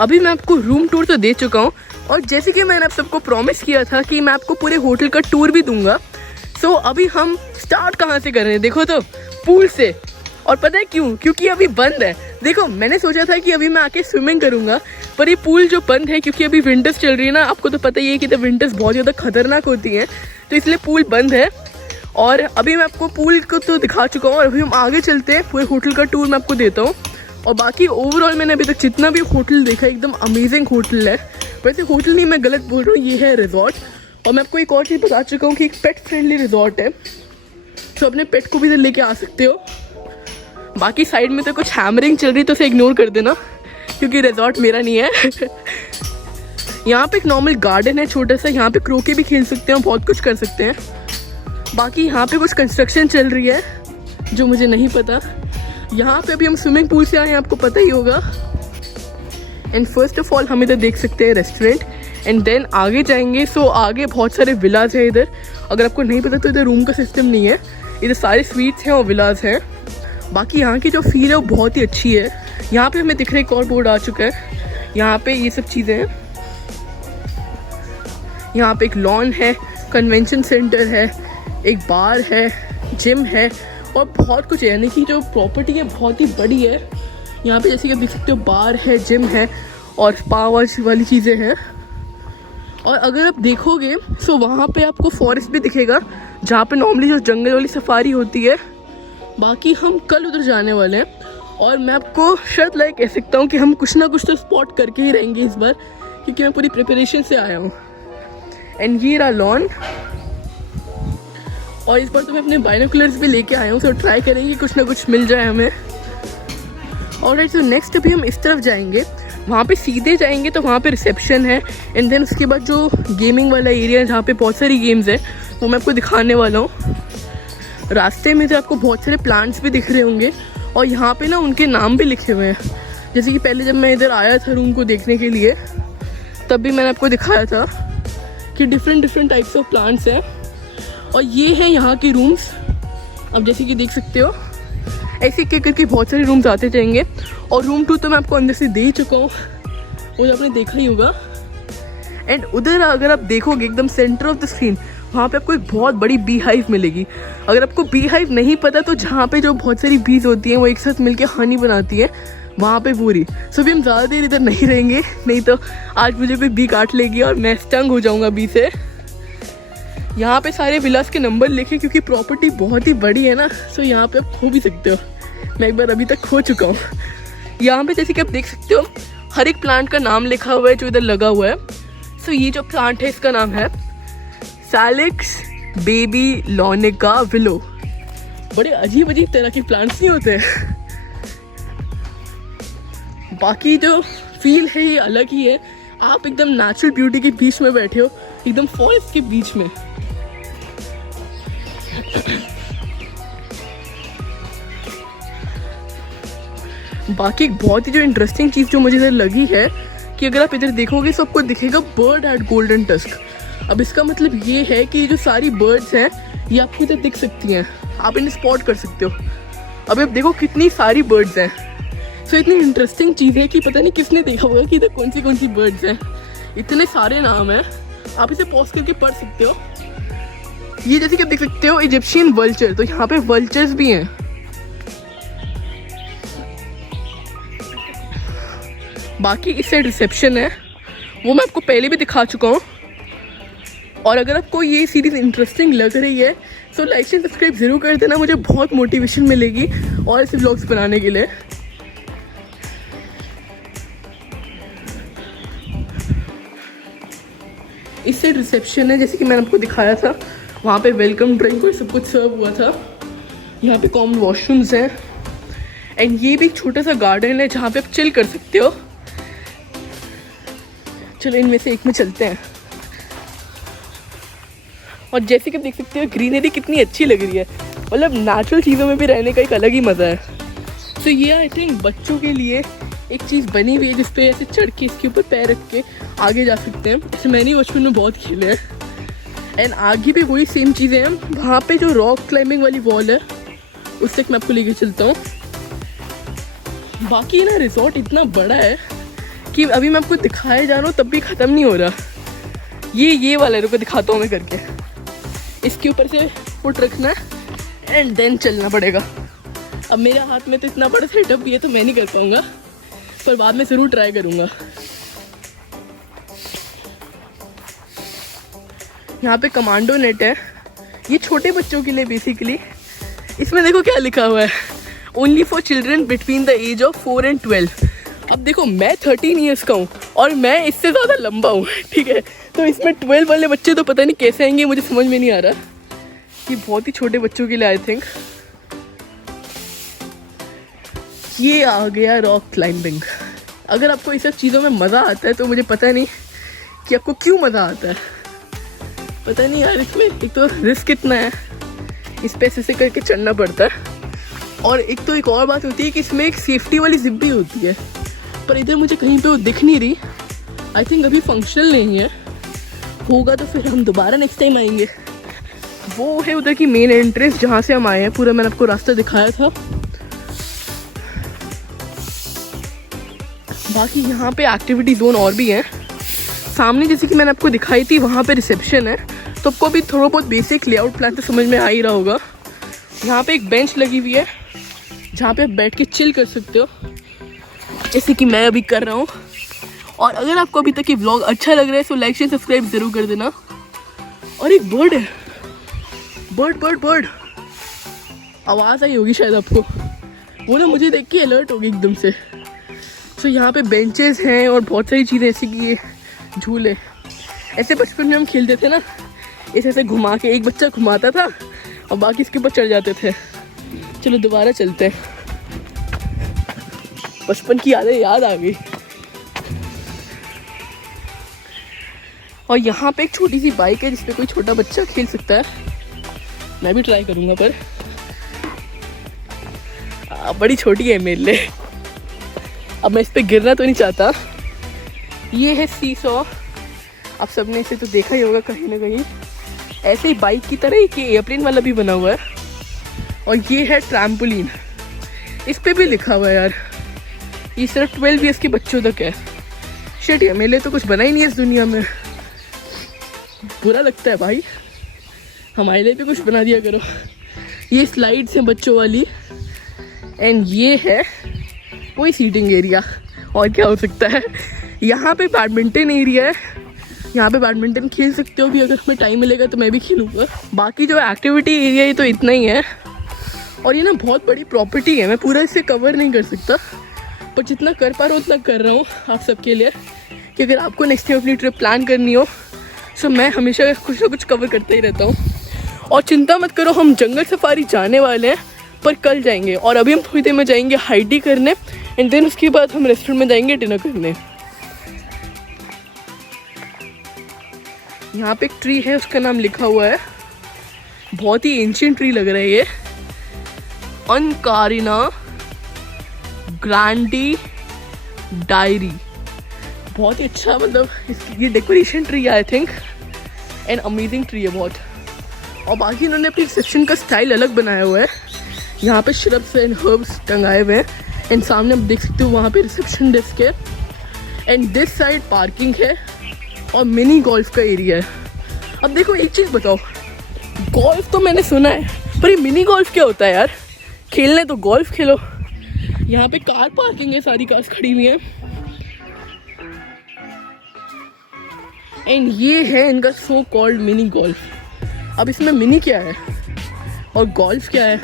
अभी मैं आपको रूम टूर तो दे चुका हूँ, और जैसे कि मैंने आप सबको प्रॉमिस किया था कि मैं आपको पूरे होटल का टूर भी दूंगा। सो अभी हम स्टार्ट कहाँ से कर रहे हैं, देखो तो पूल से। और पता है क्यों? क्योंकि अभी बंद है। देखो, मैंने सोचा था कि अभी मैं आके स्विमिंग करूँगा, पर ये पूल जो बंद है, क्योंकि अभी विंटर्स चल रही है ना, आपको तो पता ही है कि तो विंटर्स बहुत ज़्यादा खतरनाक होती हैं, तो इसलिए पूल बंद है। और अभी मैं आपको पूल को तो दिखा चुका हूँ, और अभी हम आगे चलते हैं, पूरे होटल का टूर मैं आपको देता हूँ। और बाकी ओवरऑल मैंने अभी तक जितना भी होटल देखा है, एकदम अमेजिंग होटल है। वैसे होटल नहीं, मैं गलत बोल रहा हूँ, ये है रिजॉर्ट। और मैं आपको एक और चीज़ बता चुका हूँ कि एक पेट फ्रेंडली रिजॉर्ट है, तो अपने पेट को भी इधर लेके आ सकते हो। बाकी साइड में तो कुछ हैमरिंग चल रही है, तो उसे इग्नोर कर देना, क्योंकि रिजॉर्ट मेरा नहीं है। यहाँ पे एक नॉर्मल गार्डन है छोटा सा, यहाँ पे क्रोके भी खेल सकते हैं, बहुत कुछ कर सकते हैं। बाकी यहाँ पे कुछ कंस्ट्रक्शन चल रही है जो मुझे नहीं पता। यहाँ पे अभी हम स्विमिंग पूल से आए हैं, आपको पता ही होगा। एंड फर्स्ट ऑफ ऑल हम इधर देख सकते हैं रेस्टोरेंट, एंड देन आगे जाएंगे। सो आगे बहुत सारे विलाज हैं इधर। अगर आपको नहीं पता तो इधर रूम का सिस्टम नहीं है, इधर सारे स्वीट्स हैं और विलाज हैं। बाकी यहाँ की जो फील है वो बहुत ही अच्छी है। यहाँ पे हमें दिख रहा है एक और बोर्ड आ चुका है, यहाँ पे ये सब चीज़ें हैं। यहाँ पे एक लॉन है, कन्वेंशन सेंटर है, एक बार है, जिम है, और बहुत कुछ है। यानी कि जो प्रॉपर्टी है बहुत ही बड़ी है। यहाँ पे जैसे कि आप देख सकते हो, बार है, जिम है, और स्पा वाली चीज़ें हैं। और अगर आप देखोगे तो वहाँ पे आपको फॉरेस्ट भी दिखेगा, जहाँ पे नॉर्मली जो जंगल वाली सफारी होती है। बाकी हम कल उधर जाने वाले हैं, और मैं आपको शर्त लाइक कह सकता हूँ कि हम कुछ ना कुछ तो स्पॉट करके ही रहेंगे इस बार, क्योंकि मैं पूरी प्रिपरेशन से आया हूँ। एंड ये रहा लॉन, और इस बार तो मैं अपने बाइनोकुलर्स भी लेके आया हूँ, तो ट्राई करेंगे कुछ ना कुछ मिल जाए हमें। ऑलराइट, तो नेक्स्ट अभी हम इस तरफ जाएंगे, वहाँ पे सीधे जाएंगे तो वहाँ पे रिसेप्शन है। एंड देन उसके बाद जो गेमिंग वाला एरिया है, जहाँ पे बहुत सारी गेम्स है, वो मैं आपको दिखाने वाला हूँ। रास्ते में तो आपको बहुत सारे प्लांट्स भी दिख रहे होंगे, और यहाँ पे ना उनके नाम भी लिखे हुए हैं। जैसे कि पहले जब मैं इधर आया था रूम को देखने के लिए, तब भी मैंने आपको दिखाया था कि डिफरेंट टाइप्स ऑफ प्लांट्स हैं। और ये हैं यहाँ की रूम्स। अब जैसे कि देख सकते हो, ऐसे करके बहुत सारे रूम्स आते जाएंगे। और रूम 2 तो मैं आपको अंदर से दे ही चुका हूँ, वो तो आपने देखा ही होगा। एंड उधर अगर आप देखोगे एकदम सेंटर ऑफ द स्क्रीन, वहाँ पे आपको एक बहुत बड़ी बी हाइव मिलेगी। अगर आपको बी हाइव नहीं पता, तो जहाँ पे जो बहुत सारी बीज होती हैं वो एक साथ मिलके हनी बनाती है, वहाँ पे पूरी। सो भी हम ज़्यादा देर इधर नहीं रहेंगे, नहीं तो आज मुझे कोई बी काट लेगी और मैं स्टंग हो जाऊँगा बी से। यहाँ पे सारे विलास के नंबर लिखे, क्योंकि प्रॉपर्टी बहुत ही बड़ी है ना, सो यहाँ पे आप खो भी सकते हो। मैं एक बार अभी तक खो चुका हूँ। यहाँ पे जैसे कि आप देख सकते हो, हर एक प्लांट का नाम लिखा हुआ है जो इधर लगा हुआ है। सो ये जो प्लांट है, इसका नाम है सैलिक्स बेबी लॉनिका विलो। बड़े अजीब तरह के प्लांट्स नहीं होते। बाकी जो फील है ये अलग ही है। आप एकदम नेचुरल ब्यूटी के बीच में बैठे हो, एकदम फॉरेस्ट के बीच में। बाकी एक बहुत ही जो इंटरेस्टिंग चीज़ जो मुझे इधर लगी है, कि अगर आप इधर देखोगे तो आपको दिखेगा बर्ड एट गोल्डन टस्क। अब इसका मतलब ये है कि जो सारी बर्ड्स हैं ये आपको इधर दिख सकती हैं, आप इन्हें स्पॉट कर सकते हो। अब आप देखो कितनी सारी बर्ड्स हैं। सो इतनी इंटरेस्टिंग चीज़ है कि पता नहीं किसने देखा होगा कि इधर कौन सी बर्ड्स हैं। इतने सारे नाम हैं, आप इसे पॉज करके पढ़ सकते हो। ये जैसे कि आप देख सकते हो इजिप्शियन वल्चर, तो यहाँ पे वल्चर्स भी हैं। बाकी इस साइड रिसेप्शन है, वो मैं आपको पहले भी दिखा चुका हूँ। और अगर आपको ये सीरीज़ इंटरेस्टिंग लग रही है तो लाइक एंड सब्सक्राइब ज़रूर कर देना, मुझे बहुत मोटिवेशन मिलेगी और ऐसे व्लॉग्स बनाने के लिए। इस साइड रिसेप्शन है, जैसे कि मैंने आपको दिखाया था, वहाँ पे वेलकम ड्रिंक और सब कुछ सर्व हुआ था। यहाँ पे कॉमन वॉशरूम्स हैं, एंड ये भी एक छोटा सा गार्डन है जहाँ पे आप चिल कर सकते हो। चलो इनमें से एक में चलते हैं। और जैसे कि आप देख सकते हो, ग्रीनरी कितनी अच्छी लग रही है। मतलब नेचुरल चीज़ों में भी रहने का एक अलग ही मज़ा है। तो ये आई थिंक बच्चों के लिए एक चीज़ बनी हुई है, जिसपे ऐसे चढ़ के इसके ऊपर पैर रख के आगे जा सकते हैं। जैसे मैंने बचपन में बहुत खेले हैं। एंड आगे भी वही सेम चीज़ें हैं। वहाँ पे जो रॉक क्लाइंबिंग वाली वॉल है, उस तक मैं आपको लेके चलता हूँ। बाकी ना रिजॉर्ट इतना बड़ा है बाकी अभी मैं आपको दिखाए जा रहा हूँ तब भी ख़त्म नहीं हो रहा। ये वाले रुको दिखाता हूँ मैं करके। इसके ऊपर से फुट रखना है एंड देन चलना पड़ेगा। अब मेरे हाथ में तो इतना बड़ा सेटअप भी है तो मैं नहीं कर पाऊँगा, पर बाद में ज़रूर ट्राई करूँगा। यहाँ पे कमांडो नेट है, ये छोटे बच्चों के लिए बेसिकली। इसमें देखो क्या लिखा हुआ है, only for children between the age of 4 and 12। अब देखो मैं 13 ईयर्स का हूँ और मैं इससे ज़्यादा लंबा हूँ, ठीक है। तो इसमें 12 वाले बच्चे तो पता नहीं कैसे आएंगे, मुझे समझ में नहीं आ रहा। ये बहुत ही छोटे बच्चों के लिए आई थिंक। ये आ गया रॉक क्लाइंबिंग। अगर आपको इस सब चीज़ों में मज़ा आता है तो मुझे पता नहीं कि आपको क्यों मज़ा आता है। पता नहीं यार, इसमें एक तो रिस्क कितना है, इस पे ऐसे करके चढ़ना पड़ता है। और एक और बात होती है कि इसमें एक सेफ्टी वाली जिप भी होती है, पर इधर मुझे कहीं पे वो दिख नहीं रही। आई थिंक अभी फंक्शनल नहीं है, होगा तो फिर हम दोबारा नेक्स्ट टाइम आएंगे। वो है उधर की मेन एंट्रेंस जहाँ से हम आए हैं, पूरा मैंने आपको रास्ता दिखाया था। बाकी यहाँ पे एक्टिविटी जोन और भी हैं सामने, जैसे कि मैंने आपको दिखाई थी वहाँ पे रिसेप्शन है। तो आपको भी थोड़ा बहुत बेसिक लेआउट प्लान तो समझ में आ ही रहा होगा। यहाँ पे एक बेंच लगी हुई है जहाँ पे आप बैठ के चिल कर सकते हो, जैसे कि मैं अभी कर रहा हूँ। और अगर आपको अभी तक ये व्लॉग अच्छा लग रहा है तो लाइक शेयर सब्सक्राइब ज़रूर कर देना। और एक बर्ड है, बर्ड आवाज़ आई होगी शायद आपको, वो ना मुझे देख के अलर्ट होगी एकदम से। तो यहाँ पे बेंचेस हैं और बहुत सारी चीज़ें, ऐसे कि ये झूले ऐसे बचपन में हम खेलते थे ना, ऐसे घुमा के एक बच्चा घुमाता था और बाकी इसके ऊपर चढ़ जाते थे। चलो दोबारा चलते हैं, बचपन की यादें याद आ गई। और यहाँ पे एक छोटी सी बाइक है जिसपे कोई छोटा बच्चा खेल सकता है, मैं भी ट्राई करूँगा, पर बड़ी छोटी है मेरे लिए। अब मैं इस पर गिरना तो नहीं चाहता। ये है सीसॉ, आप सबने इसे तो देखा ही होगा कहीं ना कहीं। ऐसे ही बाइक की तरह ही एयरप्लेन वाला भी बना हुआ है। और ये है ट्रैम्पोलिन, इस पे भी लिखा हुआ है यार, ये सिर्फ 12 ईयर्स के बच्चों तक है। शिट यार, मेरे लिए तो कुछ बना ही नहीं है इस दुनिया में, बुरा लगता है भाई। हमारे लिए भी कुछ बना दिया करो। ये स्लाइड्स हैं बच्चों वाली, एंड ये है वही सीटिंग एरिया, और क्या हो सकता है। यहाँ पे बैडमिंटन एरिया है, यहाँ पे बैडमिंटन खेल सकते हो भी, अगर हमें टाइम मिलेगा तो मैं भी खेलूँगा। बाकी जो एक्टिविटी एरिया है तो इतना ही है। और ये ना बहुत बड़ी प्रॉपर्टी है, मैं पूरा इसे कवर नहीं कर सकता, पर जितना कर पा रहा हूँ उतना कर रहा हूँ आप सबके लिए, कि अगर आपको नेक्स्ट टाइम अपनी ट्रिप प्लान करनी हो तो मैं हमेशा कुछ ना कुछ कवर करता ही रहता हूँ। और चिंता मत करो, हम जंगल सफारी जाने वाले हैं, पर कल जाएंगे। और अभी हम थोड़ी देर में जाएंगे हाइकिंग करने, एंड देन उसके बाद हम रेस्टोरेंट में जाएंगे डिनर करने। यहाँ पे एक ट्री है, उसका नाम लिखा हुआ है, बहुत ही एंशिएंट ट्री लग रहा है ये, अनकारिना ग्रांडी डायरी। बहुत ही अच्छा, मतलब ये डेकोरेशन ट्री है I think, and amazing tree है बहुत। और बाकी इन्होंने अपनी रिसेप्शन का स्टाइल अलग बनाया हुआ है, यहाँ पे श्रब्स एंड हर्ब्स टंगाए हुए हैं, एंड सामने आप देख सकते हो वहाँ पे रिसेप्शन डेस्क है, एंड दिस साइड पार्किंग है और मिनी गोल्फ का एरिया है। अब देखो एक चीज़ बताओ, गोल्फ तो मैंने सुना है, पर ये मिनी गोल्फ क्या होता है यार। खेलने तो गोल्फ खेलो। यहाँ पे कार पार्किंग है, सारी कार्स खड़ी हुई हैं, एंड ये है इनका सो कॉल्ड मिनी गोल्फ। अब इसमें मिनी क्या है और गोल्फ क्या है,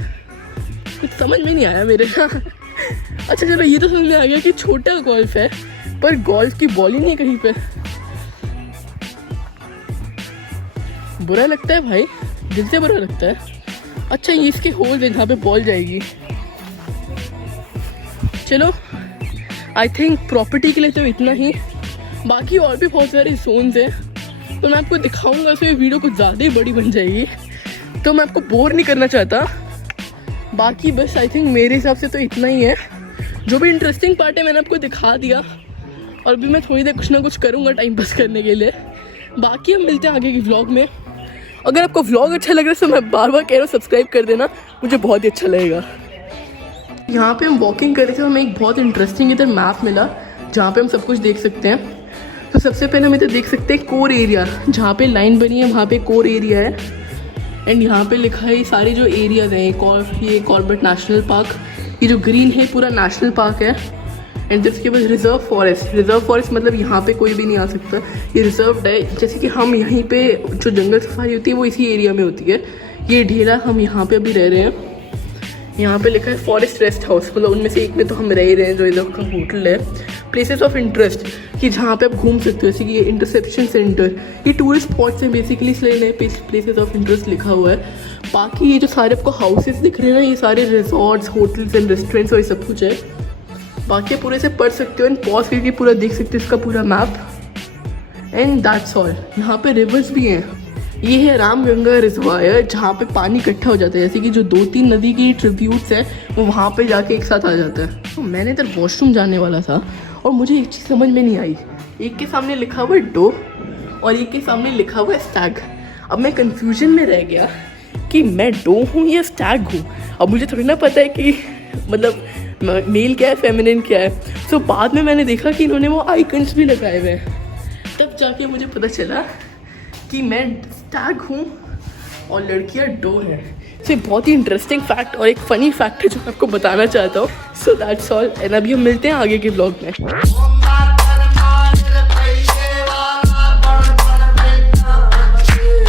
कुछ समझ में नहीं आया मेरे ना। अच्छा चलो, ये तो समझ में आ गया कि छोटा गोल्फ है, पर गोल्फ की बॉल ही नहीं कहीं पे। बुरा लगता है भाई, दिल से बुरा लगता है। अच्छा, ये इसके होल है जहाँ पे बॉल जाएगी। चलो, आई थिंक प्रॉपर्टी के लिए तो इतना ही। बाकी और भी बहुत सारे जोन्स हैं, तो मैं आपको दिखाऊंगा, तो ये वीडियो कुछ ज़्यादा ही बड़ी बन जाएगी, तो मैं आपको बोर नहीं करना चाहता। बाकी बस आई थिंक मेरे हिसाब से तो इतना ही है। जो भी इंटरेस्टिंग पार्ट है मैंने आपको दिखा दिया, और भी मैं थोड़ी देर कुछ ना कुछ करूँगा टाइम पास करने के लिए। बाकी हम मिलते हैं आगे की व्लॉग में। अगर आपको व्लॉग अच्छा लग रहा है तो मैं बार बार कह रहा हूँ सब्सक्राइब कर देना, मुझे बहुत ही अच्छा लगेगा। यहाँ पे हम वॉकिंग कर रहे थे, हमें एक बहुत इंटरेस्टिंग इधर मैप मिला, जहाँ पे हम सब कुछ देख सकते हैं। तो सबसे पहले हम इधर देख सकते हैं कोर एरिया, जहाँ पे लाइन बनी है वहाँ पे कोर एरिया है। एंड यहाँ पे लिखा है ये सारे जो एरियाज हैं, ये कॉर्बेट नेशनल पार्क, ये जो ग्रीन है पूरा नेशनल पार्क है। एंड इसके बाद रिजर्व फॉरेस्ट मतलब यहाँ पे कोई भी नहीं आ सकता, ये रिजर्व्ड है। जैसे कि हम यहीं पे जो जंगल सफारी होती है वो इसी एरिया में होती है। ये ढेला हम यहाँ पे अभी रह रहे हैं। यहाँ पे लिखा है फॉरेस्ट रेस्ट हाउस, मतलब उनमें से एक में तो हम रह ही रहे हैं, जो इधर का होटल है। प्लेसेस ऑफ इंटरेस्ट कि जहाँ पे आप घूम सकते हो, जैसे कि ये इंटरसेप्शन सेंटर, ये टूरिस्ट स्पॉट्स हैं बेसिकली, इसलिए नए प्लेसेस ऑफ इंटरेस्ट लिखा हुआ है। बाकी ये जो सारे आपको हाउसेस दिख रहे हैं ना, ये सारे रिजॉर्ट्स, होटल्स एंड रेस्टोरेंट्स और ये सब कुछ है। बाकी पूरे से पढ़ सकते हो एंड पॉज करके पूरा देख सकते हो इसका पूरा मैप। And that's all. यहाँ पे रिवर्स भी हैं। ये है रामगंगा रिजर्वायर, जहाँ पे पानी इकट्ठा हो जाता है, जैसे कि जो 2-3 नदी की ट्रिब्यूट्स हैं वो वहाँ पे जाके एक साथ आ जाता है। तो मैंने इधर वॉशरूम जाने वाला था और मुझे एक चीज़ समझ में नहीं आई। एक के सामने लिखा हुआ है डो और एक के सामने लिखा हुआ है स्टैग। अब मैं कन्फ्यूजन में रह गया कि मैं डो हूँ या स्टैग हूँ। अब मुझे थोड़ी ना पता है कि मतलब मेल क्या है फेमिनिन क्या है। सो बाद में मैंने देखा कि इन्होंने वो आइकन्स भी लगाए हुए हैं, तब जाके मुझे पता चला कि मैं स्टैग हूँ और लड़कियाँ डो हैं। सो बहुत ही इंटरेस्टिंग फैक्ट और एक फ़नी फैक्ट है जो मैं आपको बताना चाहता हूँ। सो दैट्स ऑल एंड अभी हम मिलते हैं आगे के ब्लॉग में।